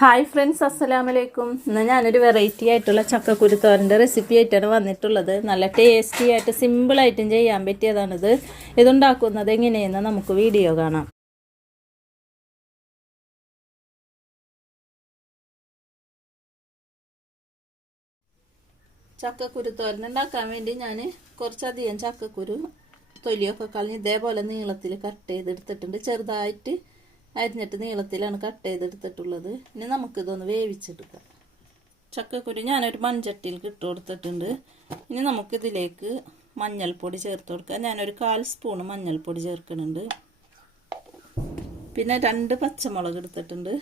Hi friends അസ്സലാമലൈക്കും. ഇന്ന് ഞാനൊരു വെറൈറ്റി ആയിട്ടുള്ള ചക്കക്കുരുത്തോരന്റെ റെസിപ്പി ആയിട്ടാണ് വന്നിട്ടുള്ളത്. നല്ല ടേസ്റ്റി ആയിട്ട് സിമ്പിളായിട്ടും ചെയ്യാൻ പറ്റിയതാണിത്. ഇതുണ്ടാക്കുന്നത് എങ്ങനെയെന്ന് നമുക്ക് വീഡിയോ കാണാം. ചക്കക്കുരുത്തോരൻ ഉണ്ടാക്കാൻ വേണ്ടി ഞാൻ കുറച്ചധികം ചക്കക്കുരു തൊലിയൊക്കെ കളഞ്ഞ് ഇതേപോലെ നീളത്തിൽ കട്ട് ചെയ്തെടുത്തിട്ടുണ്ട്. ചെറുതായിട്ട് അരിഞ്ഞിട്ട് നീളത്തിലാണ് കട്ട് ചെയ്തെടുത്തിട്ടുള്ളത്. ഇനി നമുക്കിതൊന്ന് വേവിച്ചെടുക്കാം. ചക്കക്കുരു ഞാനൊരു മൺചട്ടിയിൽ ഇട്ട് കൊടുത്തിട്ടുണ്ട്. ഇനി നമുക്കിതിലേക്ക് മഞ്ഞൾപ്പൊടി ചേർത്ത് കൊടുക്കാം. ഞാനൊരു കാൽ സ്പൂൺ മഞ്ഞൾപ്പൊടി ചേർക്കുന്നുണ്ട്. പിന്നെ രണ്ട് പച്ചമുളക് എടുത്തിട്ടുണ്ട്.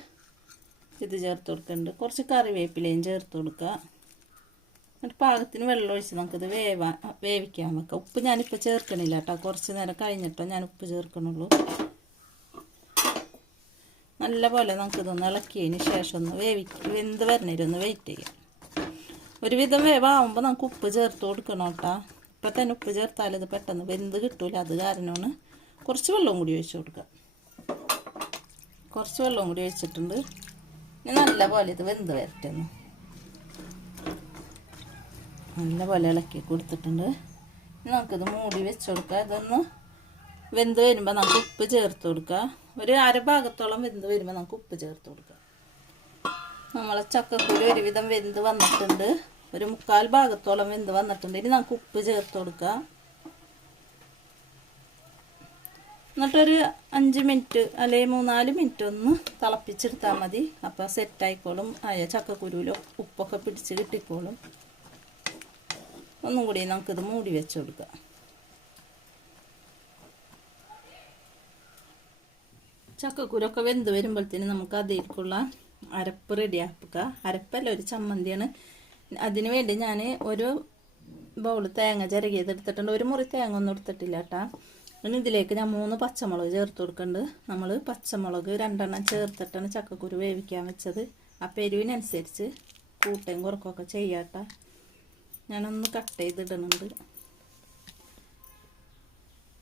ഇത് ചേർത്ത് കൊടുക്കുന്നുണ്ട്. കുറച്ച് കറിവേപ്പിലയും ചേർത്ത് കൊടുക്കുക എന്നിട്ട് പാകത്തിന് വെള്ളം ഒഴിച്ച് നമുക്കിത് വേവാ വേവിക്കാൻ വെക്കാം. ഉപ്പ് ഞാനിപ്പോൾ ചേർക്കണില്ല കേട്ടോ. കുറച്ച് നേരം കഴിഞ്ഞിട്ടോ ഞാൻ ഉപ്പ് ചേർക്കണുള്ളൂ. നല്ല പോലെ നമുക്കിതൊന്ന് ഇളക്കിയതിന് ശേഷം ഒന്ന് വേവിക്ക് വെന്ത് വരണേരൊന്ന് വെയിറ്റ് ചെയ്യാം. ഒരുവിധം വേവാകുമ്പോൾ നമുക്ക് ഉപ്പ് ചേർത്ത് കൊടുക്കണം കേട്ടോ. ഇപ്പം തന്നെ ഉപ്പ് ചേർത്താൽ ഇത് പെട്ടെന്ന് വെന്ത് കിട്ടൂല. അത് കാരണമാണ് കുറച്ച് വെള്ളവും കൂടി ഒഴിച്ച് കൊടുക്കുക. കുറച്ച് വെള്ളവും കൂടി ഒഴിച്ചിട്ടുണ്ട്. ഇനി നല്ല പോലെ ഇത് വെന്ത് വരട്ടെ ഒന്ന്. നല്ല പോലെ ഇളക്കി കൊടുത്തിട്ടുണ്ട്. നമുക്കിത് മൂടി വെച്ച് കൊടുക്കുക. ഇതൊന്ന് വെന്ത് വരുമ്പോൾ നമുക്ക് ഉപ്പ് ചേർത്ത് കൊടുക്കുക. ഒരു അരഭാഗത്തോളം വെന്ത് വരുമ്പോൾ നമുക്ക് ഉപ്പ് ചേർത്ത് കൊടുക്കുക. നമ്മളെ ചക്കക്കുരു ഒരുവിധം വെന്ത് വന്നിട്ടുണ്ട്. ഒരു മുക്കാൽ ഭാഗത്തോളം വെന്ത് വന്നിട്ടുണ്ട്. ഇനി നമുക്ക് ഉപ്പ് ചേർത്ത് കൊടുക്കുക. എന്നിട്ടൊരു അഞ്ച് മിനിറ്റ് അല്ലെങ്കിൽ മൂന്നാൽ മിനിറ്റ് ഒന്ന് തിളപ്പിച്ചെടുത്താൽ മതി. അപ്പോൾ സെറ്റായിക്കോളും ആയ ചക്കക്കുരുവിൽ ഉപ്പൊക്കെ പിടിച്ച് കിട്ടിക്കോളും. ഒന്നും കൂടി നമുക്കിത് മൂടി വെച്ച് കൊടുക്കാം. ചക്കക്കുരൊക്കെ വെന്ത് വരുമ്പോഴത്തേന് നമുക്ക് അതിലേക്കുള്ള അരപ്പ് റെഡിയാക്കുക. അരപ്പല്ല ഒരു ചമ്മന്തിയാണ്. അതിന് വേണ്ടി ഞാൻ ഒരു ബൗൾ തേങ്ങ ചിരകിയത് എടുത്തിട്ടുണ്ട്. ഒരു മുറി തേങ്ങ ഒന്നും എടുത്തിട്ടില്ല കേട്ടാ. ഇനി ഇതിലേക്ക് ഞാൻ മൂന്ന് പച്ചമുളക് ചേർത്ത് കൊടുക്കുന്നുണ്ട്. നമ്മൾ പച്ചമുളക് രണ്ടെണ്ണം ചേർത്തിട്ടാണ് ചക്കക്കുരു വേവിക്കാൻ വെച്ചത്. ആ എരിവിനനുസരിച്ച് കൂട്ടയും കുറക്കൊക്കെ കേട്ടോ. ഞാനൊന്ന് കട്ട് ചെയ്തിടുന്നുണ്ട്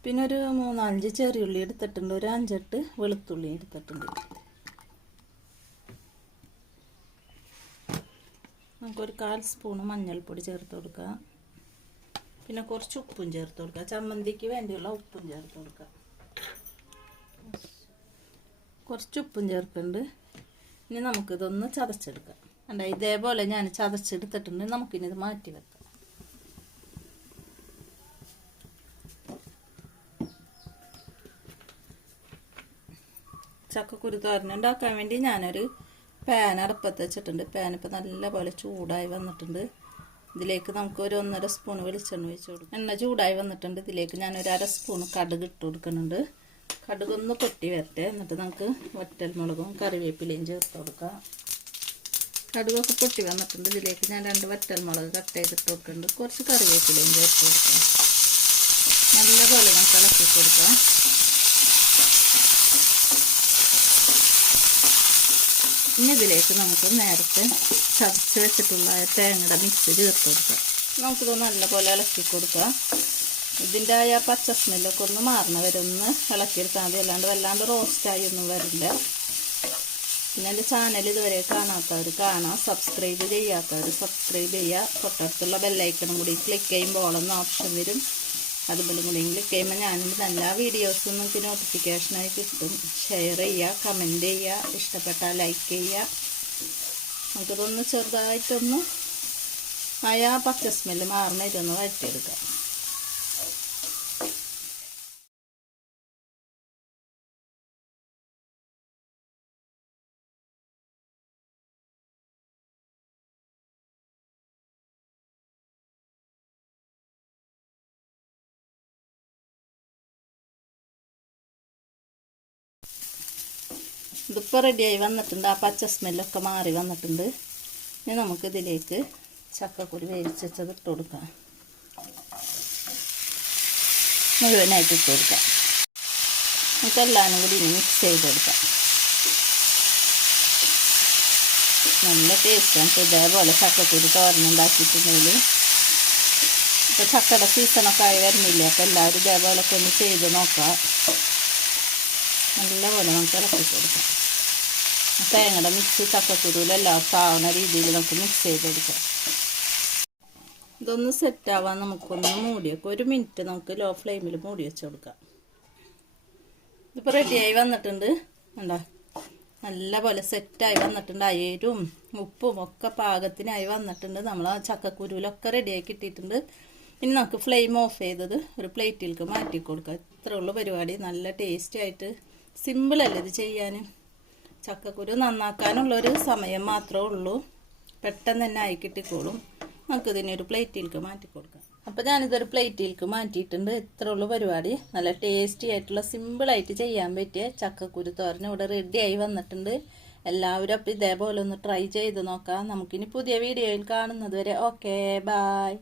പിന്നെ ഒരു മൂന്നാലഞ്ച് ചെറിയുള്ളി എടുത്തിട്ടുണ്ട്. ഒരു അഞ്ചെട്ട് വെളുത്തുള്ളി എടുത്തിട്ടുണ്ട്. നമുക്കൊരു കാൽ സ്പൂൺ മഞ്ഞൾപ്പൊടി ചേർത്ത് കൊടുക്കാം. പിന്നെ കുറച്ച് ഉപ്പും ചേർത്ത് കൊടുക്കുക ചമ്മന്തിക്ക് വേണ്ടിയുള്ള ഉപ്പും ചേർത്ത് കൊടുക്കാം. കുറച്ച് ഉപ്പും ചേർക്കുന്നുണ്ട്. ഇനി നമുക്കിതൊന്ന് ചതച്ചെടുക്കാം. അല്ല ഇതേപോലെ ഞാൻ ചതച്ചെടുത്തിട്ടുണ്ട്. നമുക്കിനി ഇത് മാറ്റി വെക്കാം. ചക്കക്കുരു തോരൻ ഉണ്ടാക്കാൻ വേണ്ടി ഞാനൊരു പാൻ അടുപ്പത്ത് വെച്ചിട്ടുണ്ട്. പാൻ ഇപ്പോൾ നല്ല പോലെ ചൂടായി വന്നിട്ടുണ്ട്. ഇതിലേക്ക് നമുക്ക് ഒരു ഒന്നര സ്പൂൺ വെളിച്ചെണ്ണ ഒഴിച്ച് കൊടുക്കും. എണ്ണ ചൂടായി വന്നിട്ടുണ്ട്. ഇതിലേക്ക് ഞാനൊരു അര സ്പൂൺ കടുക് ഇട്ട് കൊടുക്കുന്നുണ്ട്. കടുകൊന്ന് പൊട്ടി വരട്ടെ. എന്നിട്ട് നമുക്ക് വറ്റൽമുളകും കറിവേപ്പിലയും ചേർത്ത് കൊടുക്കാം. കടുകൊക്കെ പൊട്ടി വന്നിട്ടുണ്ട്. ഇതിലേക്ക് ഞാൻ രണ്ട് വറ്റൽ മുളക് കട്ട് ചെയ്തിട്ട് കൊടുക്കുന്നുണ്ട്. കുറച്ച് കറിവേപ്പിലയും ചേർത്ത് കൊടുക്കാം. നല്ലപോലെ നമുക്ക് ഇളക്കി കൊടുക്കാം. ഇനി ഇതിലേക്ക് നമുക്ക് നേരത്തെ ചതച്ച് വെച്ചിട്ടുള്ള തേങ്ങയുടെ മിക്സ് ചേർത്ത് കൊടുക്കാം. നമുക്കിത് നല്ലപോലെ ഇളക്കി കൊടുക്കാം ഇതിന്റെ ആ പച്ച സ്മെല്ലൊക്കെ ഒന്ന് മാറണ. വരെ ഒന്ന് ഇളക്കിയെടുത്താൽ മതി. അല്ലാണ്ട് വല്ലാണ്ട് റോസ്റ്റായി ഒന്നും വരില്ല. പിന്നെ എന്റെ ചാനൽ ഇതുവരെ കാണാത്തവർ കാണാം. സബ്സ്ക്രൈബ് ചെയ്യാത്തവർ സബ്സ്ക്രൈബ് ചെയ്യുക. തൊട്ടടുത്തുള്ള ബെല്ലൈക്കണും കൂടി ക്ലിക്ക് ചെയ്യുമ്പോൾ ഓളെന്ന ഓപ്ഷൻ വരും. അതുപോലെ കൂടി ഇംഗ്ലീഷ് കഴിയുമ്പോൾ ഞാനിന്റെ എല്ലാ വീഡിയോസും നിങ്ങൾക്ക് നോട്ടിഫിക്കേഷനായി കിട്ടും. ഷെയർ ചെയ്യുക കമന്റ് ചെയ്യുക ഇഷ്ടപ്പെട്ടാൽ ലൈക്ക് ചെയ്യുക നമുക്കിതൊന്ന് ചെറുതായിട്ടൊന്ന് ആയ പച്ച സ്മെല്ല് മാറുന്നതിലൊന്ന് വരട്ടിയെടുക്കാം ഇതിപ്പോൾ റെഡിയായി വന്നിട്ടുണ്ട്. ആ പച്ച സ്മെല്ലൊക്കെ മാറി വന്നിട്ടുണ്ട്. ഇനി നമുക്ക് ഇതിലേക്ക് ചക്കക്കുരു വേവിച്ചത് ഇട്ട് കൊടുക്കാം. മുഴുവനായിട്ട് ഇട്ട് കൊടുക്കാം. നമുക്ക് എല്ലാവരും കൂടി ഇനി മിക്സ് ചെയ്ത് കൊടുക്കാം. നല്ല ടേസ്റ്റാണ് ഇതേപോലെ ചക്കക്കുരു തോരനുണ്ടാക്കിയിട്ടുണ്ടെങ്കിൽ ഇപ്പോൾ ചക്കയുടെ സീസണൊക്കെ ആയി വരുന്നില്ല? അപ്പോൾ എല്ലാവരും ഇതേപോലൊക്കെ ഒന്ന് ചെയ്ത് നോക്കാം. നല്ലപോലെ നമുക്ക് ഇളക്കി കൊടുക്കാം. തേങ്ങയുടെ മിക്സ് ചക്കക്കുരുവിൽ എല്ലാവർക്കും ആവുന്ന രീതിയിൽ നമുക്ക് മിക്സ് ചെയ്തെടുക്കാം. ഇതൊന്ന് സെറ്റ് ആവാൻ നമുക്കൊന്ന് മൂടി വെക്കാം ഒരു മിനിറ്റ് നമുക്ക് ലോ ഫ്ലെയിമിൽ മൂടി വെച്ച് കൊടുക്കാം. ഇതിപ്പോൾ റെഡിയായി വന്നിട്ടുണ്ട്. ഉണ്ടോ നല്ല പോലെ സെറ്റായി വന്നിട്ടുണ്ട്. അയരും ഉപ്പും ഒക്കെ പാകത്തിനായി വന്നിട്ടുണ്ട്. നമ്മൾ ആ ചക്കക്കുരുവിലൊക്കെ റെഡിയാക്കി ഇട്ടിട്ടുണ്ട് ഇനി നമുക്ക് ഫ്ലെയിം ഓഫ് ചെയ്തത് ഒരു പ്ലേറ്റിലേക്ക് മാറ്റി കൊടുക്കാം. ഇത്രയുള്ള പരിപാടി. നല്ല ടേസ്റ്റി ആയിട്ട്. സിമ്പിളല്ലേ ഇത് ചെയ്യാൻ? ചക്കക്കുരു നന്നാക്കാനുള്ളൊരു സമയം മാത്രമേ ഉള്ളൂ. പെട്ടെന്ന് തന്നെ ആയി കിട്ടിക്കോളും. ഒരു പ്ലേറ്റിലേക്ക് മാറ്റി കൊടുക്കാം. അപ്പോൾ ഞാനിതൊരു പ്ലേറ്റിലേക്ക് മാറ്റിയിട്ടുണ്ട്. ഇത്ര ഉള്ളൂ പരിപാടി. നല്ല ടേസ്റ്റി ആയിട്ടുള്ള സിമ്പിളായിട്ട് ചെയ്യാൻ പറ്റിയ ചക്കക്കുരു തോരൻ ഇവിടെ റെഡിയായി വന്നിട്ടുണ്ട്. എല്ലാവരും അപ്പോൾ ഇതേപോലെ ഒന്ന് ട്രൈ ചെയ്ത് നോക്കാം. നമുക്കിനി പുതിയ വീഡിയോയിൽ കാണുന്നത് വരെ. Okay bye